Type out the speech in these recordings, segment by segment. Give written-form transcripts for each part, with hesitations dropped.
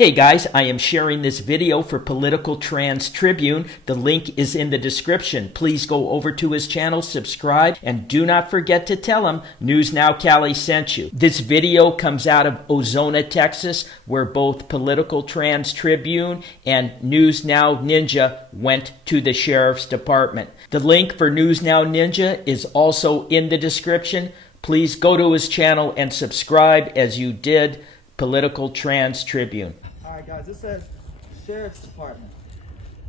Hey guys, I am sharing this video for Political Trans Tribune. The link is in the description. Please go over to his channel, subscribe, and do not forget to tell him News Now Cali sent you. This video comes out of Ozona, Texas, where both Political Trans Tribune and News Now Ninja went to the Sheriff's Department. The link for News Now Ninja is also in the description. Please go to his channel and subscribe as you did Political Trans Tribune. Alright guys, this says Sheriff's Department.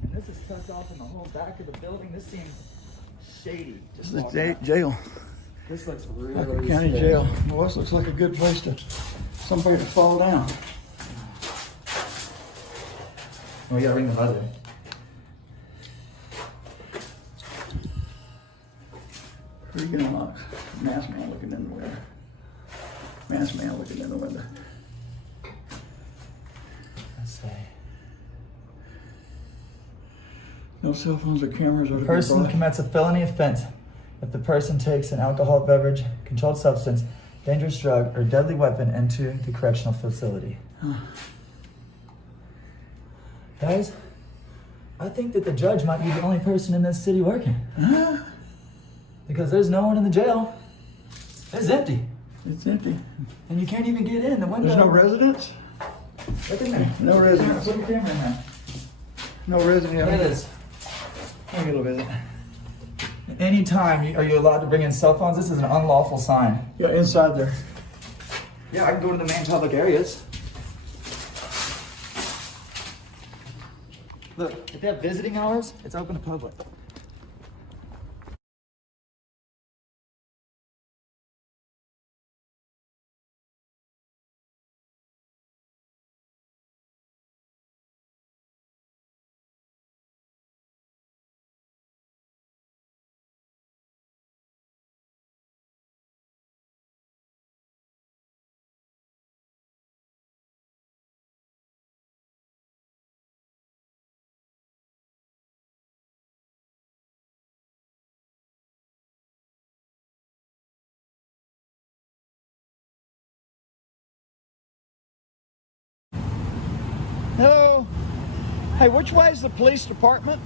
And this is tucked off in the whole back of the building. This seems shady. This is jail. This looks really County scary. jail. Well, this looks like a good place to somebody to fall down. Oh, we gotta ring the buzzer. Who are you gonna lock? Masked man looking in the window. Masked man looking in the window. Let's see. No cell phones or cameras are to be Person brought. commits a felony offense if the person takes an alcoholic beverage, controlled substance, dangerous drug, or deadly weapon into the correctional facility. Guys, I think that the judge might be the only person in this city working. Because there's no one in the jail. It's empty. It's empty. And you can't even get in the window. There's no residents? Look in there. No residents. Put your camera in there. No residents. Look at this. Let me get a little bit. Anytime are you allowed to bring in cell phones? This is an unlawful sign. Yeah, inside there. Yeah, I can go to the main public areas. Look, if they have visiting hours, it's open to public. Hello. Hey, which way is the police department?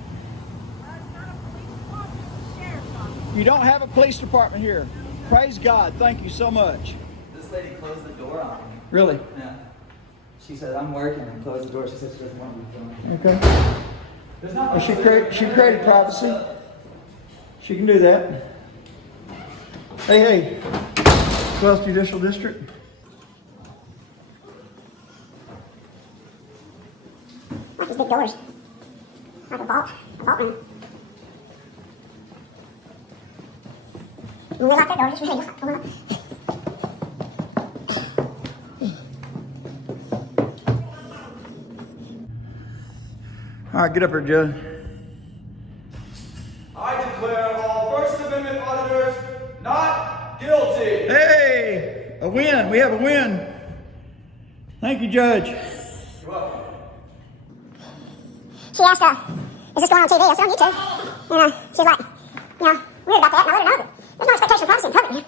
You don't have a police department here. Praise God. Thank you so much. This lady closed the door on me. Really? Yeah. She said, I'm working, and closed the door. She said she doesn't want me filming. Okay. There's not Well, she created privacy. She can do that. Hey. 12th Judicial District. Like these big doors. It's like a vault room. When we lock that door, just ready to come on. All right, get up here, Joe. I declare all First Amendment auditors not guilty. Hey, a win. We have a win. Thank you, Judge. You're welcome. She asked, is this going on TV? I said, on YouTube. And she's like, weird about that. And I let her know that there's no expectation of privacy in public here.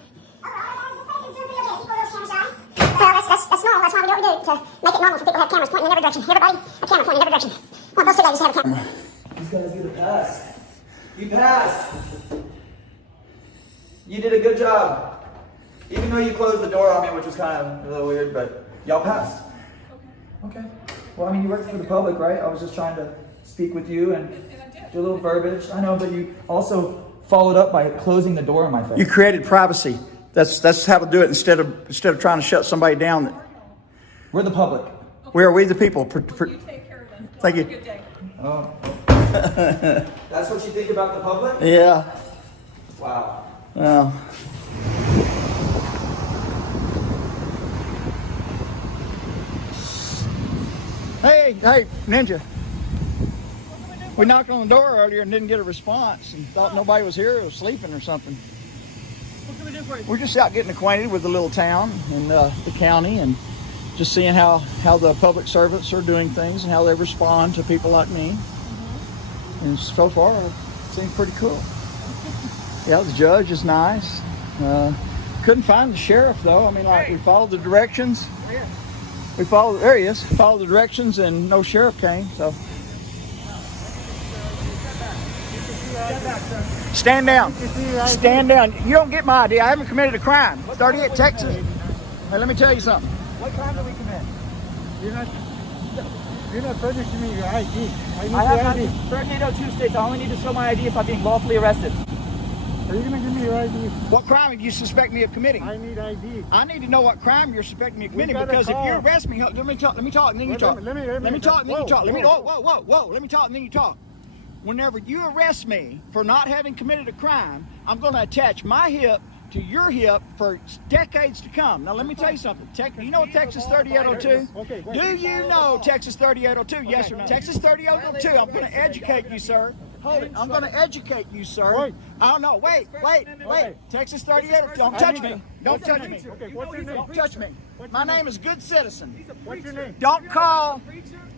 Well, that's normal. That's why we do what we do, to make it normal for people to have cameras pointing in every direction. Everybody, a camera pointing in every direction. I want those two ladies to have a camera. These guys get a pass. You passed. You did a good job. Even though you closed the door on me, which was kind of a little weird, but y'all passed. Okay. Well, I mean, you worked for the public, right? I was just trying to speak with you and do a little verbiage. I know, but you also followed up by closing the door in my face. You created privacy. That's how to do it instead of trying to shut somebody down. We're the public. Where are we the people? You take care of them. Thank you. Have a good day. Oh. That's what you think about the public? Yeah. Wow. Well. Hey, Ninja. We knocked on the door earlier and didn't get a response and thought nobody was here or was sleeping or something. What can we do for you? We're just out getting acquainted with the little town and the county and just seeing how the public servants are doing things and how they respond to people like me. And so far, it seems pretty cool. Yeah, the judge is nice. Couldn't find the sheriff though. I mean, like we followed the directions. Yeah. We followed, there he is, followed the directions and no sheriff came, so. Stand down. Stand down. You don't get my ID. I haven't committed a crime. 38 Texas. Hey, let me tell you something. What crime did we commit? You're not furnishing me your ID. I have ID. 3802 states I only need to show my ID if I'm being lawfully arrested. Are you going to give me your ID? What crime do you suspect me of committing? I need ID. I need to know what crime you're suspecting me of committing, got a because if call. you arrest me, let me talk, and then you talk. Let me talk, and then you talk. Let me, whoa. whoa. Let me talk, and then you talk. Whenever you arrest me for not having committed a crime, I'm going to attach my hip to your hip for decades to come. Now, let me tell you something. You know Texas 3802? Okay, wait. Do you know Texas 3802? Yes or no? Texas 3802. I'm going to educate you, sir. Hold it. I'm going to educate you, sir. Wait. I don't know. Wait. Texas 3802. Don't touch me. Don't touch me. Okay, what's your name? Don't touch me. My name is Good Citizen. What's your name? Don't call.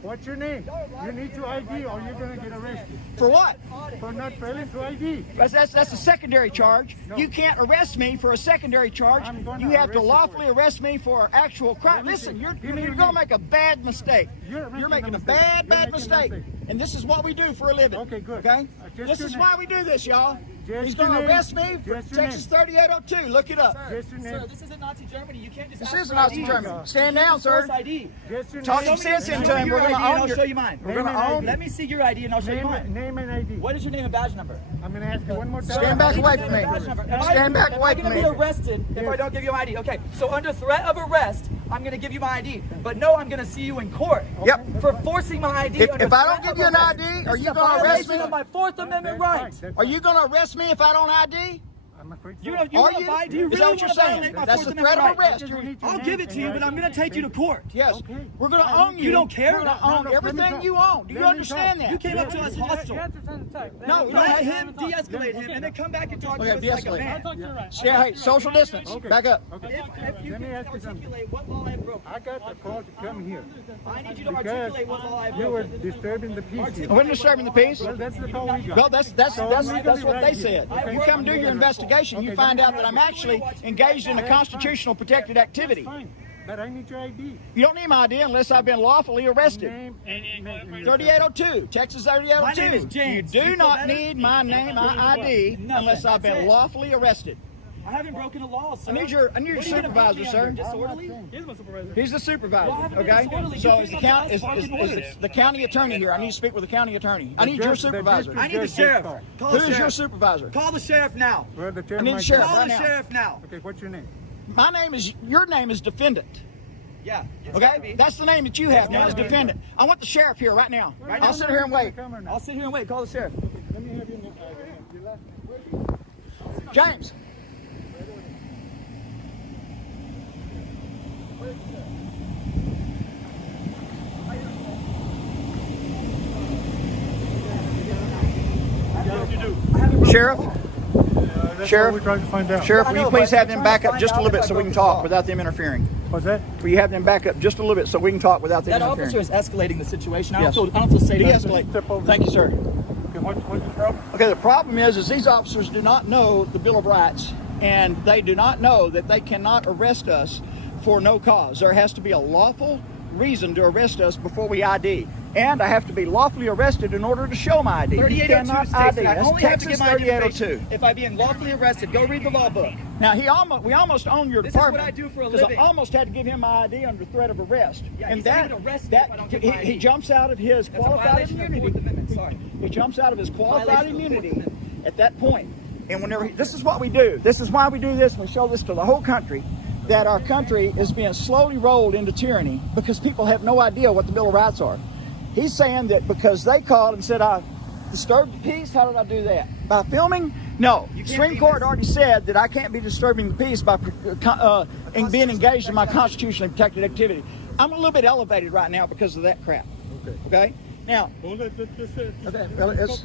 What's your name? You need your ID or you're going to get arrested. For what? For not failing to ID. That's a secondary charge. You can't arrest me for a secondary charge. I'm gonna You have to arrest you lawfully for it. arrest me for actual crime. Listen, you're going to make a bad mistake. You're making making a a mistake. bad You're making a mistake. mistake. And this is what we do for a living. Okay, good. Okay? Just This your is name. why we do this, y'all. Just He's your going to name. arrest me for Just your Texas 3802. Look it up. Just your name. this isn't Nazi Germany. You can't just This ask is for Nazi ID. Germany. Stand down, sir. Source ID. Just your Talk name. some sense into Show me him. your We're going to ID and own I'll your... show you mine. We're going to own Let me see your ID and I'll show you mine. Name and ID. What is your name and badge number? I'm going to ask you one more time. Stand back away from me. Stand back away from I'm me. going to be arrested if I don't give you my ID. Okay, so under threat of arrest, I'm going to give you my ID. But no, I'm going to see you in court. Yep. For forcing my ID. If under I don't threat give of you an arrest. ID, This are is you a going to arrest violation me? of my Fourth Amendment rights. Are you going to arrest me if I don't ID? I'm afraid so. You Are wanna you? buy- do you Is really that what you're wanna saying? violate my That's Fourth the threat of Amendment arrest. right? I'll give it to you, but I'm going to take you to court. Yes. Okay. We're going to own you. You don't care? We're going to own No, let me everything talk. you own. Do you Let me understand talk. that? You came up to us hostile. No, we don't Let have him de-escalate him and then come back and talk to us like a de-escalate. man. Yeah, hey, social distance. Okay. Back up. Okay. If you Let me can ask you something. articulate what law I have broken. I got the call to come here I need you to because articulate what law I have you were broken. disturbing the peace here. We're disturbing the peace. Well, that's the call we got. Well, that's what they said. You come do your investigation, you find out that I'm actually engaged in a constitutional protected activity. Fine, but I need your ID. You don't need my ID unless I've been lawfully arrested. Name and 3802, Texas My name is 3802. James. You You do feel not better? need my name, my ID, unless I've been lawfully arrested. I haven't broken a law, sir. I need your What are you gonna supervisor, put me sir. under? Disorderly? He's my supervisor. He's the supervisor, Well, I haven't been okay? disorderly. So You is the came up county to us barking orders. is the county attorney here? I need to speak with the county attorney. I need your supervisor. I need the sheriff. Call Who the is your sheriff. supervisor? Call the sheriff now. Well, the I need the sheriff Call right the now. sheriff now. Okay, what's your name? Your name is defendant. Yeah. it's gotta Okay? be. That's the name that you have now is defendant. I want the sheriff here right now. I'll sit here and wait. I'll sit here and wait. Call the sheriff. Let me have your last name. James. Sheriff, That's Sheriff? what we're trying to find out. Sheriff, I will you know, please but have we're them trying back to up just a find little out bit so if we I can broke the talk law. without them interfering? What's that? Will you have them back up just a little bit so we can talk without them That officer interfering? is escalating the situation. I Yes. don't feel safe. De-escalate. Thank you, sir. Okay, what's the problem? Okay, the problem is these officers do not know the Bill of Rights, and they do not know that they cannot arrest us for no cause. There has to be a lawful reason to arrest us before we ID. And I have to be lawfully arrested in order to show my ID. You 3802 cannot states ID. that I That's only have to Texas get my identification 3802. if I be lawfully arrested. Go read the law book. Now, we almost own your This is what department. I do for a because living. I almost had to give him my ID under threat of arrest. Yeah, and he's that, not even arrested if I don't get my he ID. jumps out of his That's a qualified violation of the immunity. Fourth Amendment. Sorry. He jumps out of his qualified Violation of the Fourth immunity Amendment. at that point. And whenever this is what we do. This is why we do this, and we show this to the whole country, that our country is being slowly rolled into tyranny because people have no idea what the Bill of Rights are. He's saying that because they called and said I disturbed the peace, how did I do that? By filming? No. You can't Supreme be Court already said that I can't be disturbing the peace by being engaged in my constitutionally protected activity. I'm a little bit elevated right now because of that crap. Okay? Now, Well, let's okay, well, it's,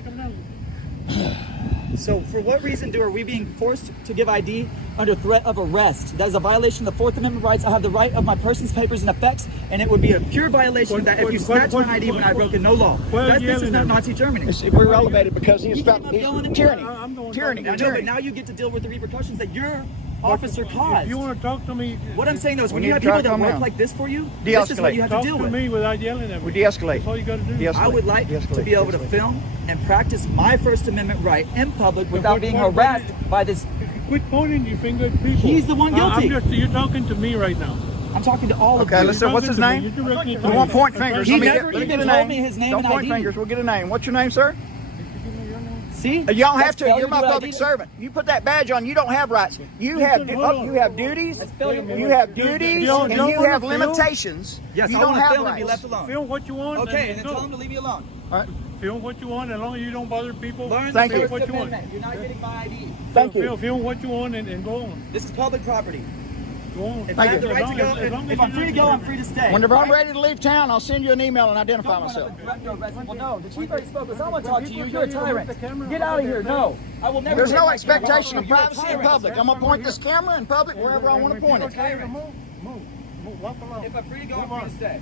So for what reason are we being forced to give ID under threat of arrest? That is a violation of the Fourth Amendment rights. I have the right of my person's papers and effects, and it would be a pure violation that if you snatch my ID when I broke no law. This is not Nazi Germany. we're elevated because he's You about came up going and tyranny. I'm going Tyranny. I know, but Tyranny. now you get to deal with the repercussions that your officer caused. If you want to talk to me, What I'm saying though is when We you need have to people try to that calm work down. like this for you, this is what you have to talk deal to with. me without yelling at me. We de-escalate. That's all you got to do. De-escalate. I would like to De-escalate. be able to De-escalate. film and practice my First Amendment right in public without what- being what- harassed by this. Quit pointing your finger at people. He's the one guilty. You're talking to me right now. I'm talking to all of Okay, you. listen, what's his name? You're directing to We me. won't point fingers. He Let me never let me even get a told name. me his name Don't and point ID. fingers. We'll get a name. What's your name, sir? See? You don't have That's to. failure You're my to public ID. servant. You put that badge on. You don't have rights. You have hold on. you have duties. failure. You have duties, Don't- and don't you wanna have film? limitations. Yes, you I don't want to have film and be rights. left alone. Film what you want. Okay, and then go. tell him to leave me alone. All right. Film what you want as long as you don't bother people. Learn Thank the you. First What you want. Amendment. You're not getting my ID. Thank you. Film what you want and go on. This is public property. Go on. If Thank I have you. the right to go, As long as if I'm you free to don't go, I'm do free to stay. Whenever I'm ready to leave town, I'll send you an email and identify myself. Well, no, the chief already spoke. I want to talk to you. You're a tyrant. Get out of here. No, I will never. There's take no my expectation of camera. You're a privacy in tyrant. public. I'm gonna point this camera in public wherever I want to point it. Move. Walk along. If I'm free to go, I'm free to stay.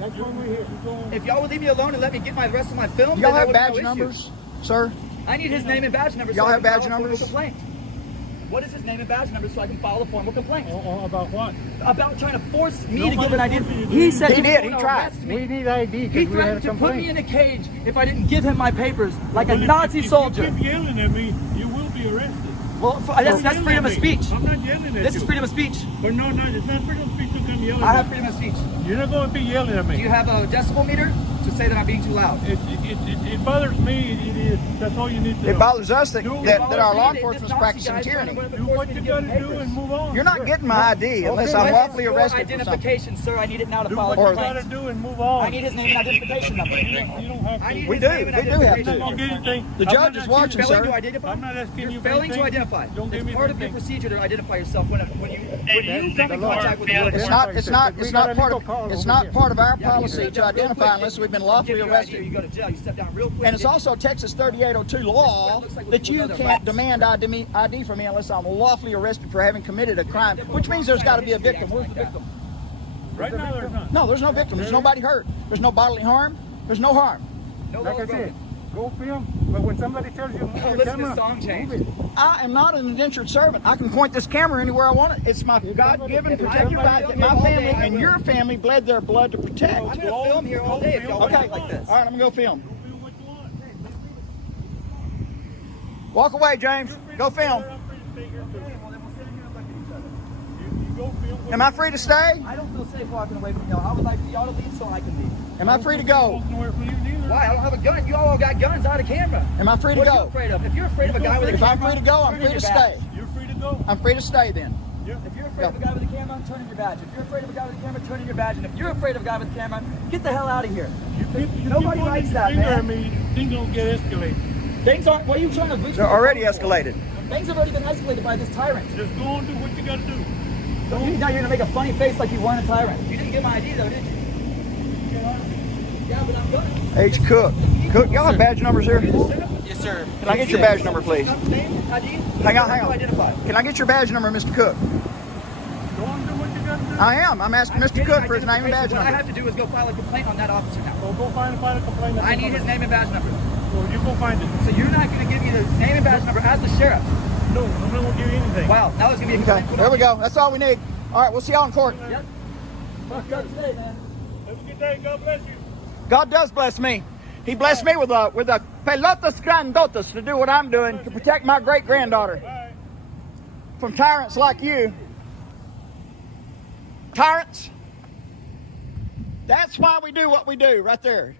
That's when we're here. You go on. If y'all would leave me alone and let me get my rest of my film, Y'all then have there badge would be no issue. numbers, sir? I need his name and badge number. Y'all so I have can badge file a formal numbers? complaint. What is his name and badge number so I can file a formal complaint? About what? About trying to force me to Nobody give an ID. forced you to He do said He he did. was He gonna tried. arrest me. We need ID He because we had a threatened to put complaint. me in a cage if I didn't give him my papers, like a Well, if- Nazi if soldier. you keep yelling at me, you will be arrested. Well, that's freedom of speech. I'm not yelling at This you. is freedom of speech. But no, it's not freedom of speech to come yelling I at have me. freedom of speech. You're not going to be yelling at me. Do you have a decibel meter to say that I'm being too loud? It bothers me. It is. That's all you need to know. It bothers us that, Do that, it. that our law This enforcement is Nazi practicing guy's trying to tyranny. Do what you got to do and move on. You're not getting my ID unless I'm What lawfully is your arrested for something. identification, sir. I need it now to Do file a what you got to complaint. do and move on. I need his name and identification number. You don't have I to. need We his do. name and We do have I'm identification not going to get anything. The I'm judge not is asking watching, you- Failing sir. to identify? I'm not asking You're you failing to anything. identify. Don't give It's me part of your anything. procedure to identify yourself when you come in contact with the It's witness. not. It's not. It's not part of. It's not part of our Yeah, you policy step to down real identify quick. unless we've been Give lawfully you your ID or arrested. you go to jail. You step down real quick. And it's also Texas 3802 law that you can't demand ID from me unless I'm lawfully arrested for having committed a crime, which means there's got to be a victim. Where's the victim? Right now, there's none. No, there's no victim. There's nobody hurt. There's no bodily harm. There's no harm. No Like I laws said, broken. go film. But when somebody tells you to move Oh, the listen to camera, this song move change. it. I am not an indentured servant. I can point this camera anywhere I want it. It's my God-given if I protected can right film that here my all day, family I and will. your family bled their blood to protect. I'm going to film here all day if y'all Okay. act like this. All right, I'm gonna go film. Go film what you want. Walk away, James. Go film. I'm free to stay here too. You go film what Am I free to stay? I don't feel safe walking away from y'all. I would like for y'all to leave so I can leave. Am I free to go? walking away from you neither. Why? I don't have a gun. You all got guns out of camera. Am I free to What are you go? afraid of? If you're afraid of a guy with a If camera, I'm free to go, I'm turn free in to your badge. stay. You're free to go. I'm free to stay then. Yeah. If you're afraid of a guy with a camera, turn in your badge. If you're afraid of a guy with a camera, turn in your badge. And if you're afraid of a guy with a camera, get the hell out of here. You Nobody keep likes pointing that, your finger man. at me, things don't get escalated. Things aren't. What are you trying to reach? They're already escalated. Things have already been escalated by this tyrant. Just go and do what you gotta do. Now you're gonna make a funny face like you weren't a tyrant. You didn't get my ID though, did you? Yeah, but I'm gonna. H. Cook. Cook, y'all have badge numbers here? Yes, sir. Can I get your badge number, please? Name, ID. Hang on, hang on. Identify. Can I get your badge number, Mr. Cook? Go and do what you gotta do. I am. I'm asking Mr. Cook for his name and badge What I number. have to do is go file a complaint on that officer now. So go find a complaint. I need his name and badge number. Well, you go find it. So you're not gonna give me the name and badge number as the sheriff. No, I'm not gonna give you anything. Wow, now it's gonna be a Okay, complaint. there we go. That's all we need. All right, we'll see y'all in court. Yep. Fuck up today, man. Have a good day. God bless you. God does bless me. He blessed me with a pelotas grandotas to do what I'm doing to protect my great-granddaughter Bye. from tyrants like you. Tyrants. That's why we do what we do right there.